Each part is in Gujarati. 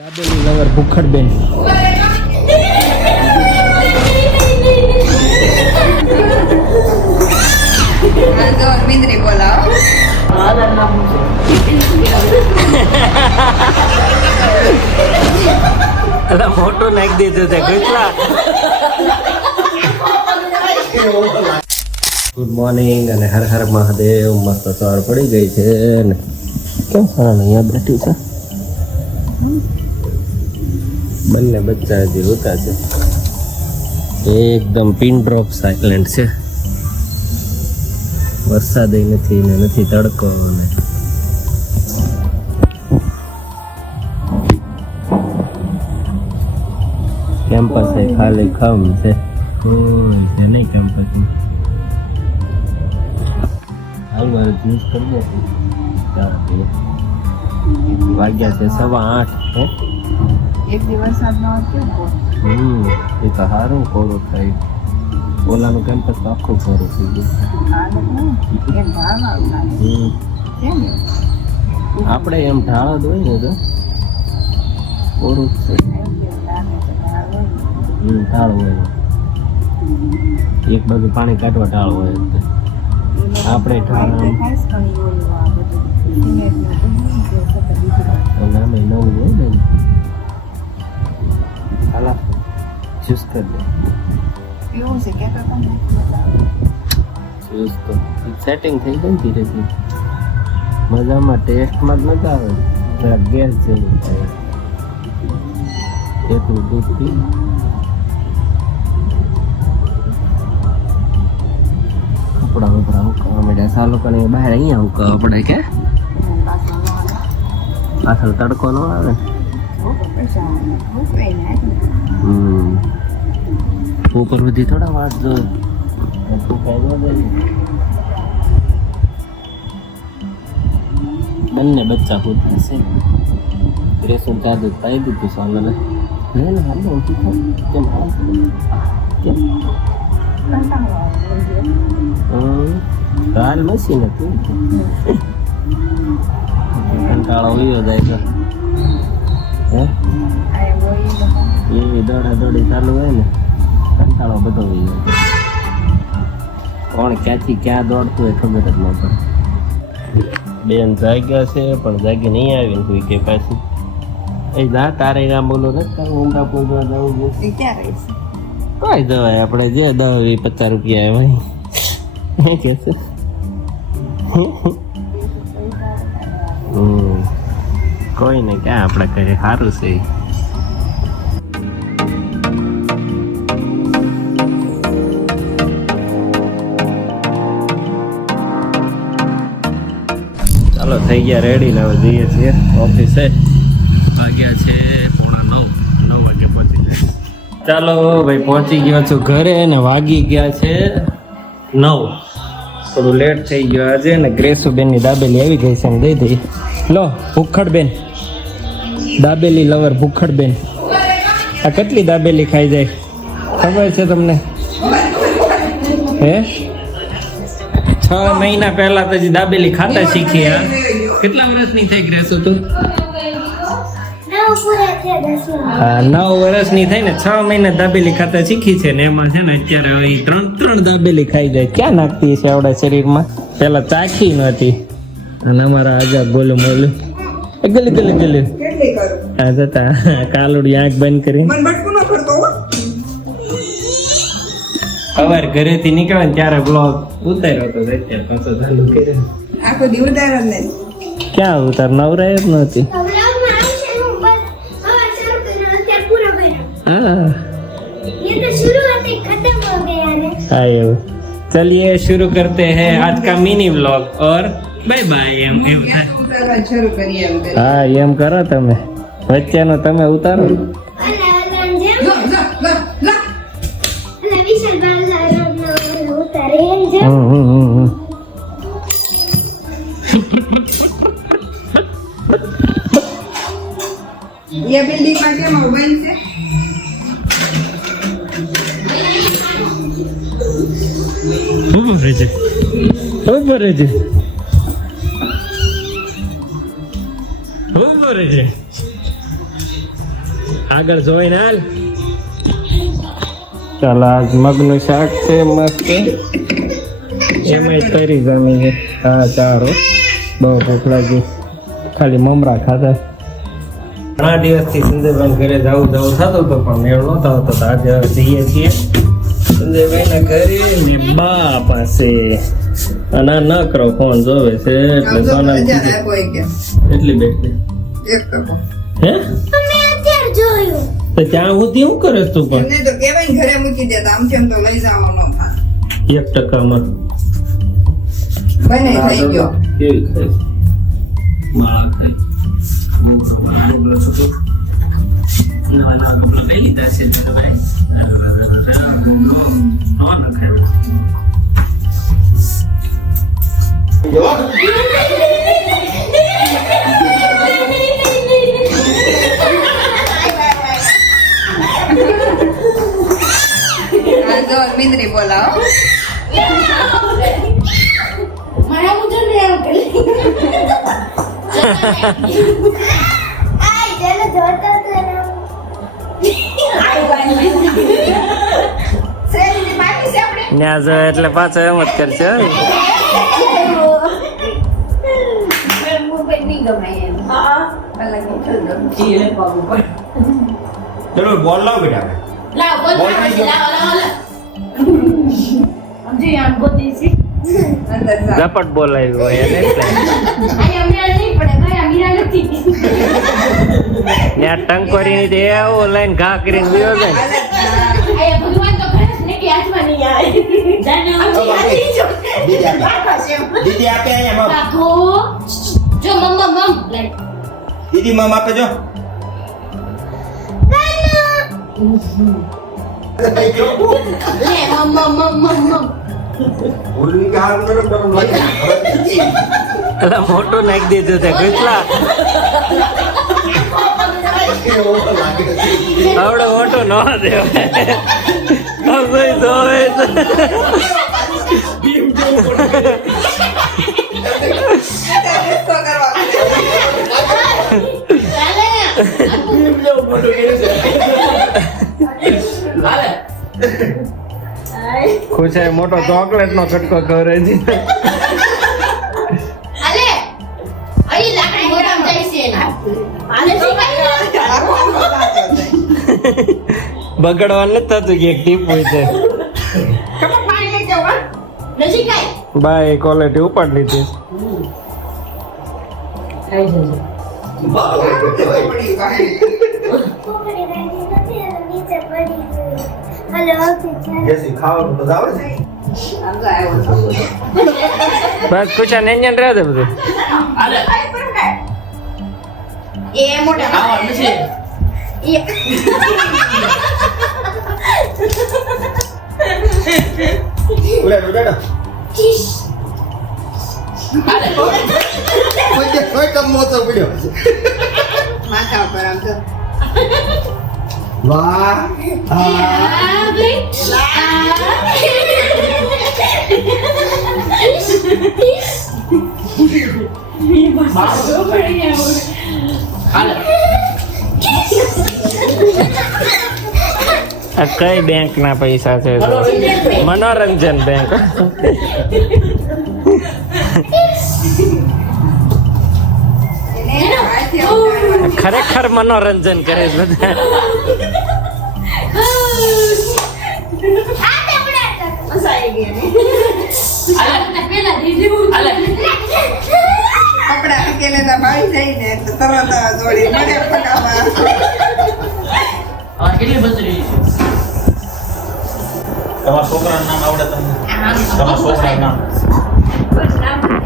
દાબેલી લવર ભૂખડબેન ફોટો નાખી દીધો છે કેટલા. ગુડ મોર્નિંગ અને હર હર મહાદેવ. મસ્ત સવાર પડી ગઈ છે ને કેમ સારા અહીંયા બેઠી છે. બંને બચ્ચા હજી રોતા છે. એકદમ પિન ડ્રોપ સાયલેન્ટ છે. વરસાદ નથી ને નથી તડકો ને કેમ્પસ એ ખાલી ખમ છે. કોઈ છે નહીં કેમ્પસ. હાલ મારે જ્યુસ કરી દે. વાગ્યા છે 8:15. એક દિવસ આજનો એ તો સારું કોરું થાય. ઓલાનું કેમ્પસ તો આખું કોરું થઈ ગયું. આપણે એમ ઢાળો જ હોય ને તો કોરું જ છે. ઢાળ હોય એક બાજુ પાણી કાઢવા ઢાળ હોય આપણે ઢાળ નામે નવું હોય ને. હાલા જ્યુસ કરી દે. એવું છે કે જ્યુસ તો સેટિંગ થઈ ગઈ ધીરે ધીરે. મજામાં ટેસ્ટમાં જ મજા આવે. જરા ગેસ જેવું થાય. એટલું દૂધ પી. કપડા બપડા ઉકાવા મળ્યા. સાલો પણ બહાર અહીંયા ઉકાવા પડે કે પાછળ તડકો ન આવે. ઉપર બધી થોડા વાત જો બંને બચ્ચા હોતા છે. રેશન ચાર્જ પાઈ દીધું સોનને. લઈને હાલ ઓછી કેમ કેમ હાલ મશીન હતું. કંટાળો ઉયો જાય તો હે એ દોડા દોડી ચાલુ હોય ને કંટાળો બધો ઉયો. કોણ ક્યાંથી ક્યાં દોડતું હોય ખબર જ ન પડે. બેન જાગ્યા છે પણ જાગી નહીં આવી ને કોઈ કે પાછી એ ના તારે ના બોલો ને તારે ઊંડા પૂજવા જવું જોઈએ. કોઈ દવાય આપણે જે 10-50 રૂપિયા એમાં કે છે. કોઈ ને ક્યાં આપણે કરીએ સારું છે. ચાલો થઈ ગયા રેડી ને હવે જઈએ છીએ ઓફિસે. વાગ્યા છે 9:45. 9 વાગે પહોંચી જાય. ચાલો ભાઈ પહોંચી ગયો છું ઘરે ને વાગી ગયા છે 9. થોડું લેટ થઈ ગયો આજે ને ગ્રેસુબેનની દાબેલી આવી ગઈ છે ને દઈ દઈ. લો ભૂખડબેન દાબેલી લવર ભૂખડબેન. આ કેટલી દાબેલી ખાઈ જાય ખબર છે તમને? હે 6 મહિના પહેલા તો હજી દાબેલી ખાતા શીખી. હા કેટલા વર્ષની થઈ ગ્રેસુ તું? 9 વર્ષની થઈ ને 6 મહિના દાબેલી ખાતા શીખી છે ને એમાં છે ને અત્યારે હવે 3 દાબેલી ખાઈ જાય. ક્યાં નાખતી છે આવડા શરીરમાં? પેલા ચાખી નહોતી અને અમારા આજા બોલું બોલું ગલી ગલી ગલી હા જતા કાલુડી આંખ બંધ કરી સવાર ઘરેથી નીકળે ને ત્યારે બ્લોગ ઉતાર્યો હતો. અત્યારે પાછો ચાલુ કર્યો. આખો દી ઉતાર જ નહીં. ક્યાં ઉતાર નવરાય જ નહોતી. हाँ ये चलिए शुरू करते हैं आज का मिनी व्लॉग और बाय बाय. हाँ एम करो તમે વચ્ચેનો તમે ઉતારો. ये बिल्डिंग में क्या मोबाइल से ઉભો રહેજે. આગળ જોઈને હાલ. ચાલ આજ મગનું શાક છે મસ્ત. એમાંય તરી જમી છે. હા ચારો બહુ ભૂખ લાગી. ખાલી મમરા ખાધા. ઘણા દિવસથી સંજયભાઈ ઘરે જવું થતું હતો પણ મેળ નહોતો આવતો. તો આજે જઈએ છીએ સંજયભાઈના ઘરે ને બા પાસે. અને આ નકરો ફોન જોવે છે એટલે સોનલ એટલી બેઠી. હે તો ત્યાં સુધી શું કરે તું પણ? એમને તો કહેવાય ને ઘરે મૂકી દેતા આમ તેમ તો લઈ જવાનો થાય. 1% બને થઈ ગયો. કેવી ખાય માળા ખાય. આ જો મિંદરી બોલાવો. મારા મુજબ ને આવ કરી આઈ તેને જોતા તો સેલી બાકી છે આપણે. ન્યા જો એટલે પાછો એમ જ કરશે. મોબાઈલ નહીં ગમાય એમ. હા અલગ ચલો બોલ લાવ બેટા. લાવ બોલ લાવ સમજી આમ ગોતી છે અંદર જા. ઝપટ બોલાવી હોય એને એટલે. આઈ અમને નહીં પડે ભાઈ અમીરા નથી ન્યા ટંકોરીની તે આવો લઈને ઘા કરીને ગયો છે. આઈ ભગવાન તો ઘરે ને કે હાથમાં નહીં આવે જાને દીદી આપે અહીંયા મમ. રાખો જો મમ્મા મમ લાઈક દીદી મમ આપે જો. લે મમ્મા ઓલી કે હાલ ગરમ ગરમ લાગે. એટલે મોટું નાખી દીધું તે કેટલા આવડે મોટું ન દેવાય. જોવે છે. રસ્તો કરવા ખુશાઈ મોટો ચોકલેટ નો કટકો કરે છે. અલે અલી લાકડી મોરામ જાય છે ના આલે બગડવા નથી થતું કે એક ટીપ હોય છે. નજીક આય બાય ક્વોલિટી ઉપાડ લીધી. પડી ગઈ. જેસી ખાવાનું તો આવે છે. આમ તો આવ્યો છો. બસ ખુશા ને રહે છે બધું. એ મોટા આવા નથી ઓલે બેટા. કોઈ કમ મોતો પડ્યો. માથા ઉપર આમ તો વાહ. આ કઈ બેંક ના પૈસા છે? મનોરંજન બેંક. એને હાથે ઉતારવાનું. ખરેખર મનોરંજન કરે છે બધા. કપડા અકેલે તો ભાઈ જઈને તો તરત જોડી મને ફટાવા. તમારા છોકરાનું નામ આવડે તમને? તમારા છોકરાનું નામ?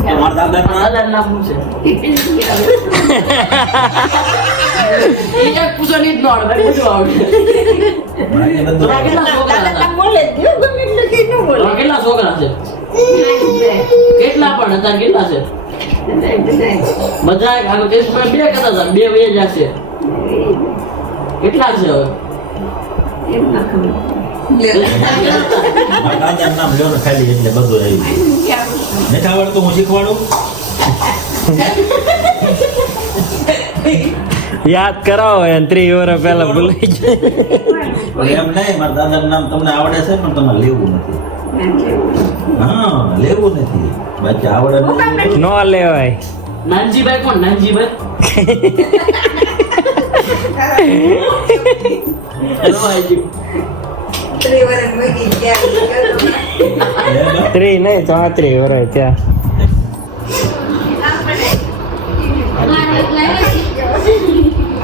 તમારા દાદાનું નામ? કેટલા છોકરા છે? કેટલા પણ હતા? કેટલા છે? બધા આગળ બે કરતા હતા, બે વયે જશે. કેટલા છે હવે? મારા દાદાનું નામ લ્યો ને ખાલી એટલે બધું આવી ગયું. નથી આવડતું હું શીખવાડું. યાદ કરાવો એને 3 વર્ષ પહેલા ભૂલાઈ જાય. પણ એમ નહીં, મારા દાદાનું નામ તમને આવડે છે પણ તમારે લેવું નથી. હા, લેવું નથી. બાકી આવડે નહીં. નો લેવાય. નાનજીભાઈ કોણ? નાનજીભાઈ રવાઈ ગયું. 3 વર્ષ મૂકી ગયા. 3 નહીં 34 વર્ષ ત્યાં.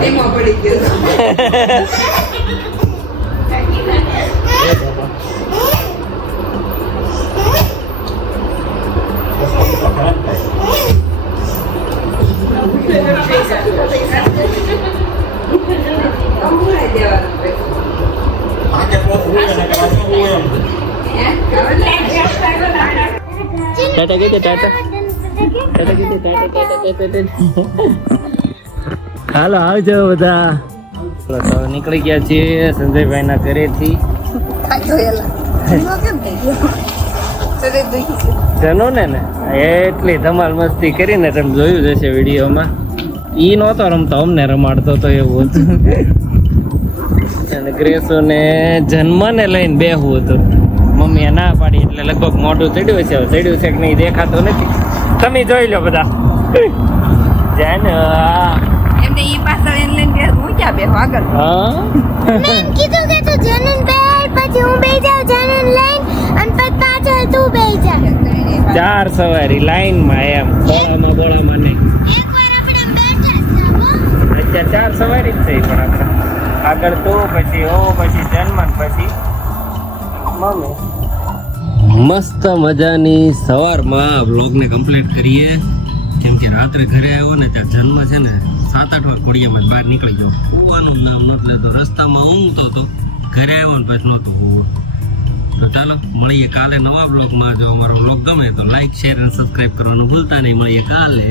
એમાં પડી ગયો. હમણાં દેવાનું પછી. આગે પોતું હોય ને કે આ શું હોય એમ. ટાટા કીધું ટાટા. ટાટા કીધું ટાટા. હાલો આવજો બધા. તો નીકળી ગયા છીએ સંજયભાઈના ઘરેથી. જનો ને એટલી ધમાલ મસ્તી કરીને તમે જોયું જ હશે વિડીયોમાં. ઈ નહોતો રમતો, અમને રમાડતો તો એવું હતું. અને ગ્રેસોને જન્મને લઈને બેહવું હતું. મમ્મીએ ના પાડી એટલે લગભગ મોઢું ચડ્યું છે. ચડ્યું છે કે નહીં દેખાતો નથી. તમે જોઈ લો બધા. જાને એમને ઈ પાછળ એને લઈને ગયા, હું ક્યાં બેહું આગળ. હા કીધું કે તું જનન બેહાડ, પછી હું બેહી જાઉં જનન લઈને, અને પછી પાછળ તું બેહી જા. 4 સવારી લાઈનમાં એમ બોળામાં નહીં. એકવાર આપણે બેઠા હતા, અત્યારે 4 સવારી જ થઈ પણ આપણે આગળ તો પછી ઓ પછી જન્મન પછી મમ્મી. મસ્ત મજાની સવારમાં વ્લોગને કમ્પ્લીટ કરીએ. કેમ કે રાત્રે ઘરે આવ્યો ને ત્યાં જન્મ છે ને 7-8 વાગે ઘોડિયામાં બહાર નીકળી ગયો. હોવાનું નામ નથી લેતો. રસ્તામાં ઊંઘતો હતો, ઘરે આવ્યો ને પછી નહોતો હોવું. તો ચાલો મળીએ કાલે નવા બ્લોગમાં. જો અમારો બ્લોગ ગમે તો લાઈક શેર અને સબસ્ક્રાઈબ કરવાનું ભૂલતા નહીં. મળીએ કાલે.